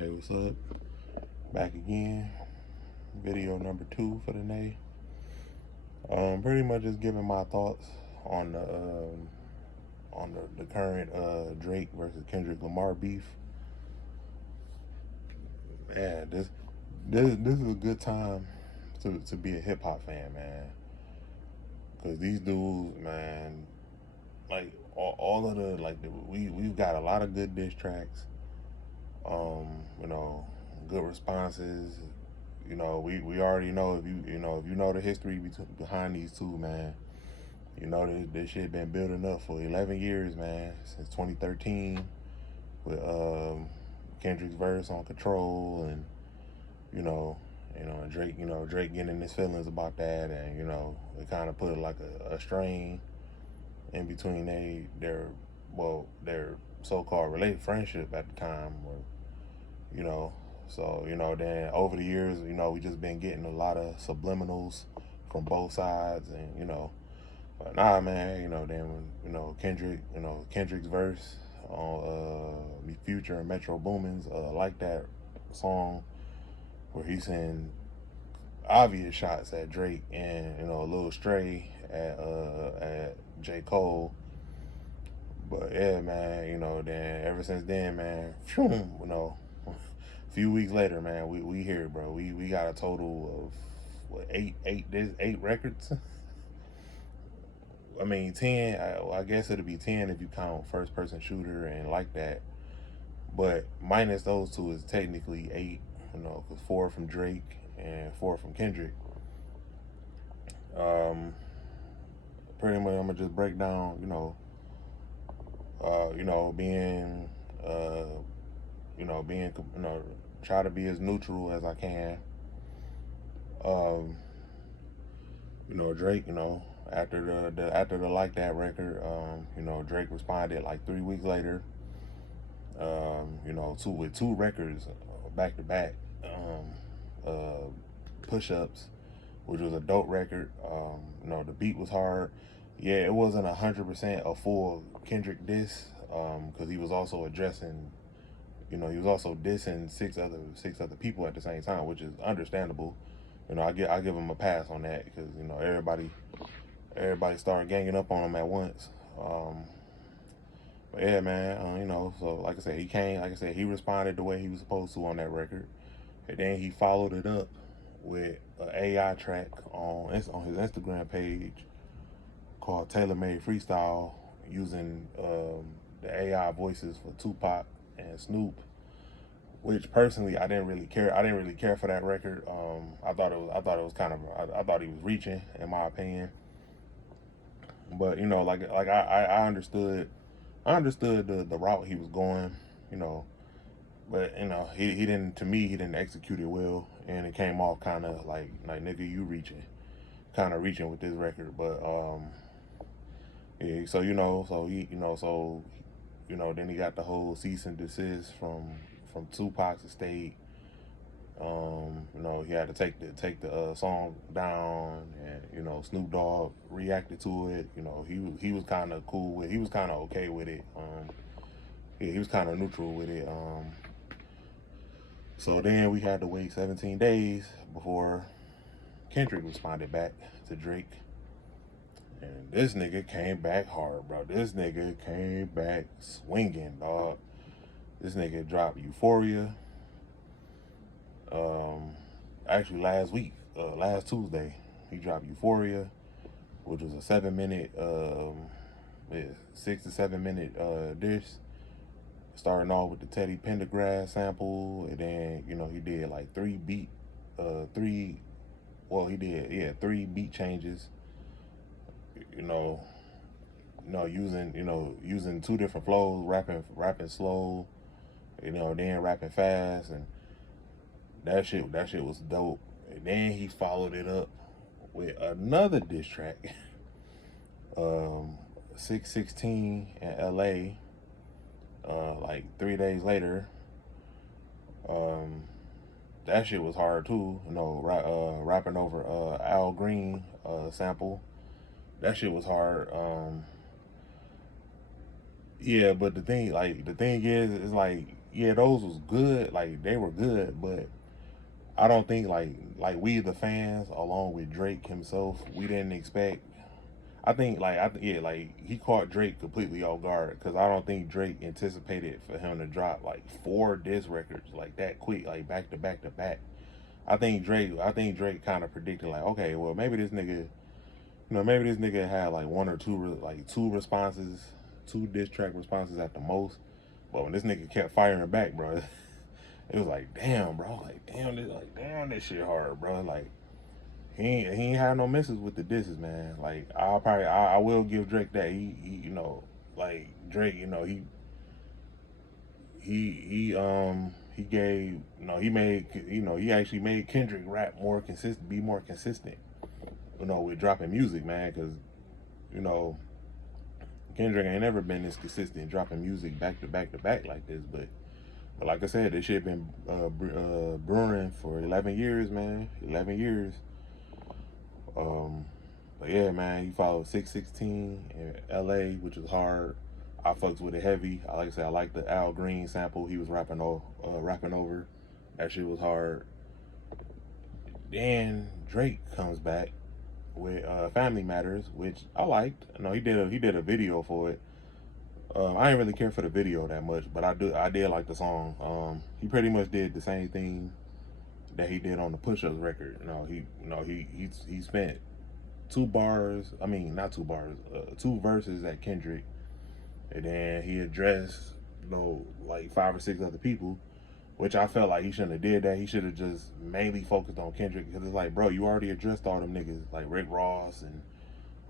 Hey, what's up? Back again. Video number 2 for the day. Pretty much just giving my thoughts on the current Drake versus Kendrick Lamar beef. Man, this is a good time to be a hip hop fan, man. Cause these dudes, man, like all of the we've got a lot of good diss tracks. You know, good responses. You know, we already know if you know the history behind these two, man. You know this shit been building up for 11 years, man, since 2013 with Kendrick's verse on Control, and you know, Drake getting in his feelings about that, and it kind of put like a strain in between their so-called related friendship at the time, you know. So, then over the years, we just been getting a lot of subliminals from both sides, and but nah, man, then when Kendrick's verse on Future and Metro Boomin's like that song where he's saying obvious shots at Drake and a little stray at J. Cole. But yeah, man, then ever since then, man, a few weeks later, man, we here, bro. We got a total of what, eight records. I mean, 10. I guess it'll be 10 if you count First Person Shooter and like that. But minus those two is technically 8. Because 4 from Drake and 4 from Kendrick. Pretty much, I'm gonna just break down. Being try to be as neutral as I can. Drake, after the Like That record, Drake responded like 3 weeks later. With 2 records back to back, Push Ups, which was a dope record. The beat was hard. Yeah, it wasn't 100% a full Kendrick diss, because he was also addressing, he was also dissing six other people at the same time, which is understandable. I give him a pass on that because everybody started ganging up on him at once. But yeah, man, so like I said, he responded the way he was supposed to on that record, and then he followed it up with an AI track on his Instagram page called Tailor Made Freestyle, using the AI voices for Tupac and Snoop, which personally I didn't really care. I didn't really care for that record. I thought it was kind of, I thought he was reaching, in my opinion. But I understood the route he was going. But he didn't. To me, he didn't execute it well, and it came off kind of like nigga, you reaching, kind of reaching with this record. But yeah. So then he got the whole cease and desist from Tupac's estate. He had to take the song down, and Snoop Dogg reacted to it. He was kind of cool with, he was kind of okay with it. Yeah, he was kind of neutral with it. So then we had to wait 17 days before Kendrick responded back to Drake, and this nigga came back hard, bro. This nigga came back swinging, dog. This nigga dropped Euphoria. Actually, last Tuesday, he dropped Euphoria, which was a 7-minute, 6 to 7 minute dish. Starting off with the Teddy Pendergrass sample, and then he did like 3 beat changes. Using 2 different flows, rapping slow, then rapping fast, and that shit was dope. And then he followed it up with another diss track, 616 in LA, like 3 days later. That shit was hard too, rapping over Al Green sample. That shit was hard. Yeah, but the thing is like yeah, those was good. Like they were good, but I don't think like we the fans, along with Drake himself, we didn't expect. I think yeah, like he caught Drake completely off guard because I don't think Drake anticipated for him to drop like four diss records like that quick, like back to back to back. I think Drake kind of predicted like, okay, well maybe this nigga, maybe this nigga had like one or two like two responses, two diss track responses at the most. But when this nigga kept firing back, bro, it was like, damn, bro, damn, this shit hard, bro. Like he ain't had no misses with the disses, man. Like I will give Drake that. Like Drake, he gave, he actually made Kendrick rap more consistent, be more consistent, with dropping music, man, because you know Kendrick ain't never been this consistent dropping music back to back to back like this. But like I said, this shit been brewing for 11 years, man. 11 years. Um, but yeah, man, he followed 616 in LA, which was hard. I fucks with it heavy. Like I said, I like the Al Green sample he was rapping over. That shit was hard. Then Drake comes back with Family Matters, which I liked. No, he did a video for it. I didn't really care for the video that much, but I did like the song. He pretty much did the same thing that he did on the Push Ups record. He spent two bars. I mean, not two bars. Two verses at Kendrick, and then he addressed like five or six other people, which I felt like he shouldn't have did that. He should have just mainly focused on Kendrick because it's like, bro, you already addressed all them niggas like Rick Ross and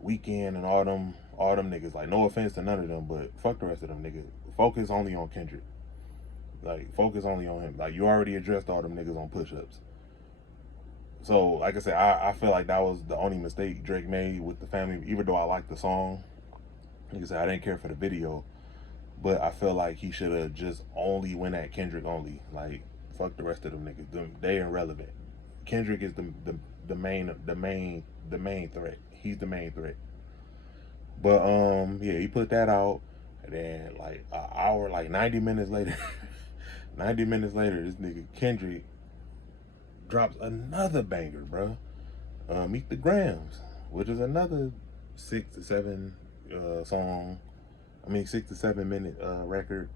Weekend and all them niggas. Like, no offense to none of them, but fuck the rest of them niggas. Focus only on Kendrick. Like, focus only on him. Like, you already addressed all them niggas on push-ups. So, like I said, I feel like that was the only mistake Drake made with the family. Even though I liked the song, like I said, I didn't care for the video, but I feel like he should have just only went at Kendrick only. Like, fuck the rest of them niggas. They irrelevant. Kendrick is the main threat. He's the main threat. But yeah, he put that out, and then like an hour, like 90 minutes later, 90 minutes later, this nigga Kendrick drops another banger, bro. Meet the Grams, which is another 6 to 7 song. I mean, 6 to 7 minute record.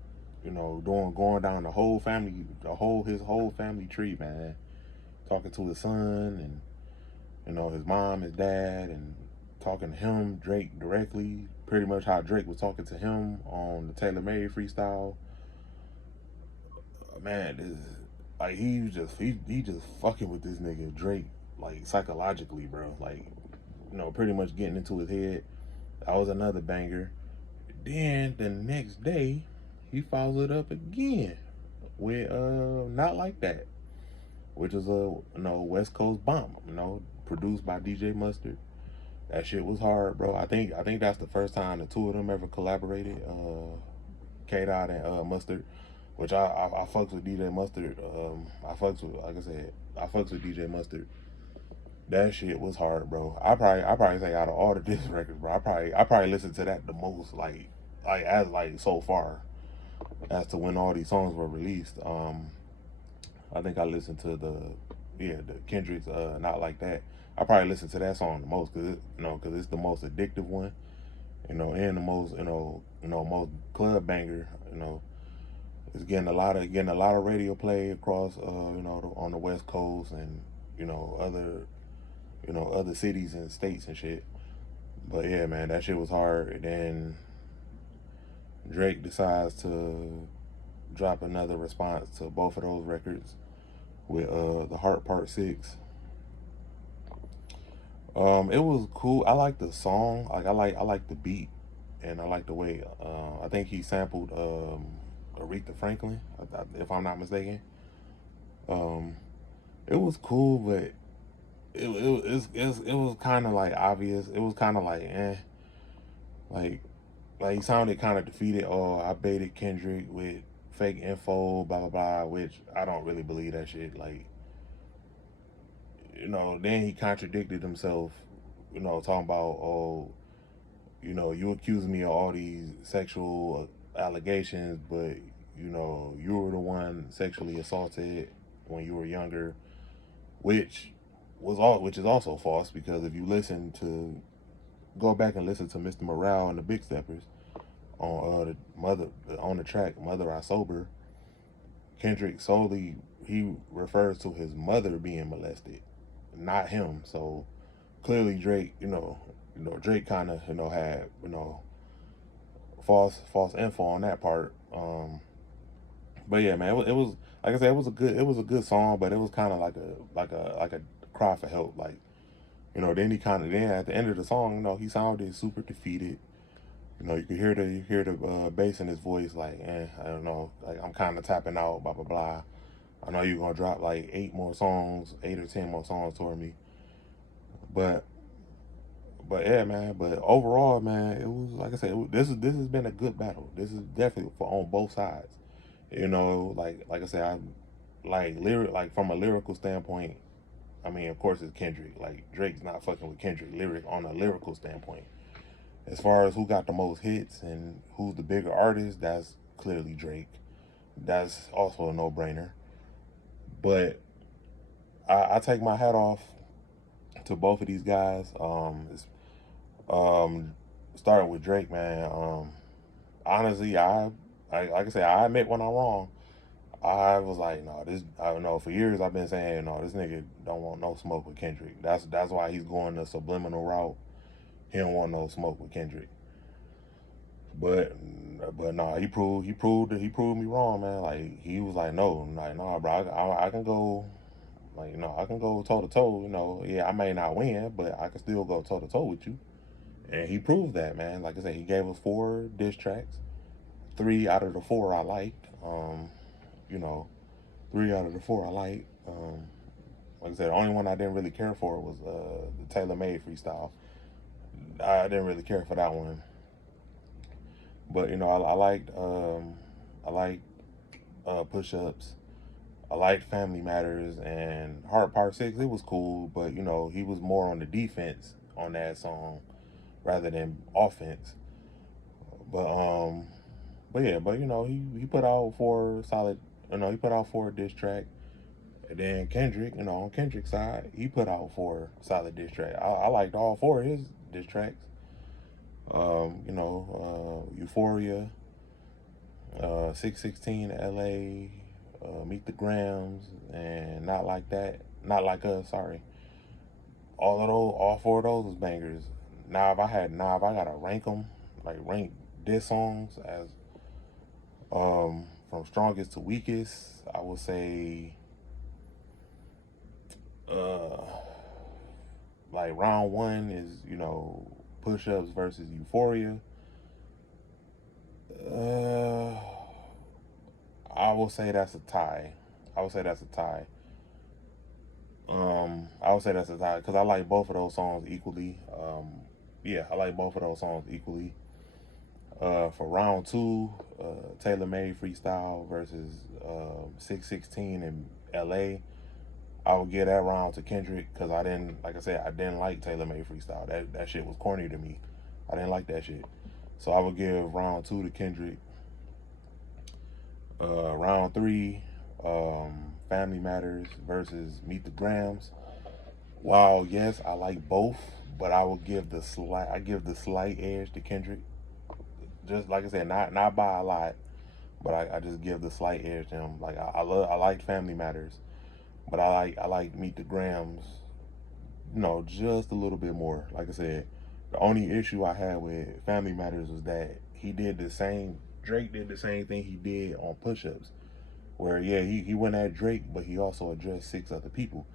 Going down the whole family, his whole family tree, man. Talking to his son and his mom, his dad, and talking to him, Drake directly. Pretty much how Drake was talking to him on the Taylor Made freestyle. Man, like he just fucking with this nigga Drake, like psychologically, bro. Like, pretty much getting into his head. That was another banger. Then the next day, he followed up again with Not Like That, which is a West Coast bomb, produced by DJ Mustard. That shit was hard, bro. I think that's the first time the two of them ever collaborated. K Dot and Mustard, which I fucks with DJ Mustard. I fucks with, like I said, I fucks with DJ Mustard. That shit was hard, bro. I probably say out of all the disc records, bro, I probably listened to that the most, like so far as to when all these songs were released. I think I listened to the Kendrick's Not Like That. I probably listened to that song the most because it's the most addictive one, and the most most club banger. It's getting a lot of radio play across on the West Coast and other cities and states and shit. But yeah, man, that shit was hard. And then Drake decides to drop another response to both of those records with the Heart Part 6. It was cool. I like the song. I like the beat, and I like the way. I think he sampled Aretha Franklin, if I'm not mistaken. Um, it was cool, but it was kind of like obvious. It was kind of like like he sounded kind of defeated. Oh, I baited Kendrick with fake info, blah blah blah. Which I don't really believe that shit. Like, then he contradicted himself, talking about, oh, you accuse me of all these sexual allegations, but you were the one sexually assaulted when you were younger, which which is also false, because if you listen to go back and listen to Mr. Morale and the Big Steppers on the track "Mother I Sober," Kendrick solely he refers to his mother being molested, not him. So clearly Drake, Drake kind of had false info on that part. But yeah, man, it was like I said, it was a good song, but it was kind of like a cry for help. Like, then he kind of then at the end of the song, he sounded super defeated. You could hear the bass in his voice, like, I don't know, like I'm kind of tapping out, blah blah blah. I know you're gonna drop like 8 or 10 more songs toward me, but yeah, man. But overall, man, it was like I said, this has been a good battle. This is definitely for on both sides. Like I said, I like from a lyrical standpoint. I mean, of course, it's Kendrick. Like Drake's not fucking with Kendrick lyric on a lyrical standpoint. As far as who got the most hits and who's the bigger artist, that's clearly Drake. That's also a no-brainer. But I take my hat off to both of these guys. Um, Starting with Drake, man. Honestly, like I said, I admit when I'm wrong. I was like, no, this. I don't know. For years, I've been saying, no, this nigga don't want no smoke with Kendrick. That's why he's going the subliminal route. He don't want no smoke with Kendrick. But no, he proved me wrong, man. Like he was like, no, like no, bro, I can go, like I can go toe to toe. Yeah, I may not win, but I can still go toe to toe with you. And he proved that, man. Like I said, he gave us 4 diss tracks. 3 out of the 4 I liked. You know, 3 out of the 4 I liked. Like I said, the only one I didn't really care for was the Taylor Made freestyle. I didn't really care for that one. But I liked Push Ups. I liked Family Matters and Heart Part 6. It was cool, but he was more on the defense on that song rather than offense. But yeah, but he put out 4 solid. He put out 4 diss track. And then Kendrick, on Kendrick's side, he put out 4 solid diss track. I liked all 4 of his diss tracks. Euphoria, 616 LA, Meet the Grams, and Not Like That, Not Like Us, sorry. All 4 of those was bangers. Now if I gotta rank them, like rank diss songs as from strongest to weakest, I would say uh like round one is Push Ups versus Euphoria. Uh, I will say that's a tie. I would say that's a tie. I would say that's a tie because I like both of those songs equally. Yeah, I like both of those songs equally. For round two, Taylor Made freestyle versus 616 in LA. I would give that round to Kendrick because I didn't, like I said, I didn't like Taylor Made freestyle. That shit was corny to me. I didn't like that shit. So I would give round two to Kendrick. Round three, Family Matters versus Meet the Grams. While yes, I like both, but I give the slight edge to Kendrick. Just like I said, not by a lot, but I just give the slight edge to him. Like I liked Family Matters, but I like Meet the Grams, just a little bit more. Like I said, the only issue I had with Family Matters was that Drake did the same thing he did on Push Ups, where yeah, he went at Drake, but he also addressed 6 other people.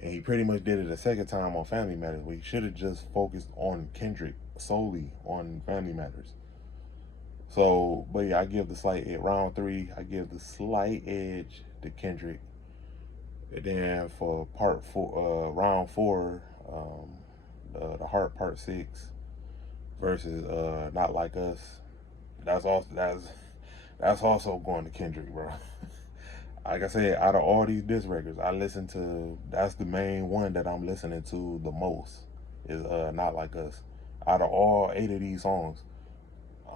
And he pretty much did it a second time on Family Matters, where he should have just focused on Kendrick solely on Family Matters. So, but yeah, I give the slight round three. I give the slight edge to Kendrick. And then for round four, the Heart Part 6 versus Not Like Us. That's also going to Kendrick, bro. Like I said, out of all these diss records, that's the main one that I'm listening to the most is Not Like Us. Out of all 8 of these songs,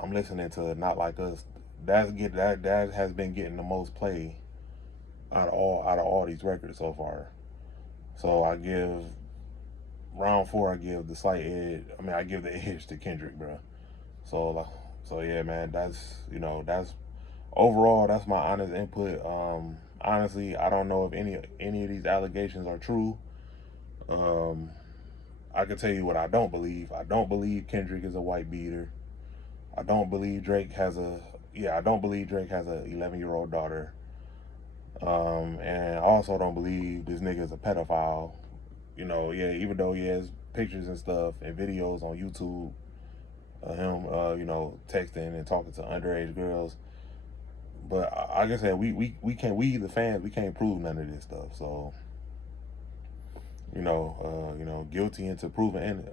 I'm listening to Not Like Us that has been getting the most play out of all these records so far. So I give round four. I give the slight edge. I mean, I give the edge to Kendrick, bro. So yeah, man. That's overall. That's my honest input. Honestly, I don't know if any of these allegations are true. Um, I can tell you what I don't believe. I don't believe Kendrick is a white beater. I don't believe Drake has a I don't believe Drake has a 11-year-old daughter. And I also don't believe this nigga is a pedophile. Even though he has pictures and stuff and videos on YouTube of him, texting and talking to underage girls. But like I said, we can't, we the fans, we can't prove none of this stuff. So guilty into proven,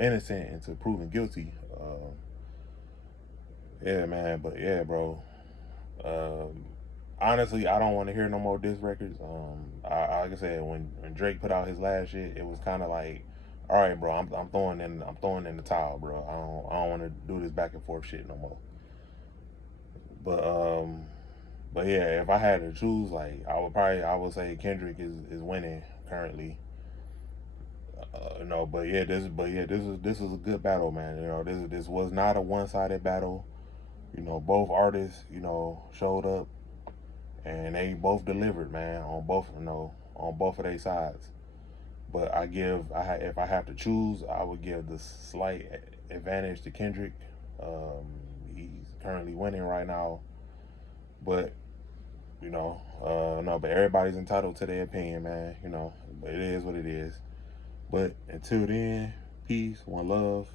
innocent into proven guilty. Yeah, man. But yeah, bro. Um, Honestly, I don't want to hear no more diss records. Like I said, when Drake put out his last shit, it was kind of like, all right, bro, I'm throwing in the towel, bro. I don't want to do this back and forth shit no more. But but yeah, if I had to choose, like I would say Kendrick is winning currently. But yeah, this is a good battle, man. This was not a one sided battle. Both artists showed up and they both delivered, man, on both of their sides. But if I have to choose, I would give the slight advantage to Kendrick. He's currently winning right now, but no, but everybody's entitled to their opinion, man. But it is what it is. But until then, peace, one love.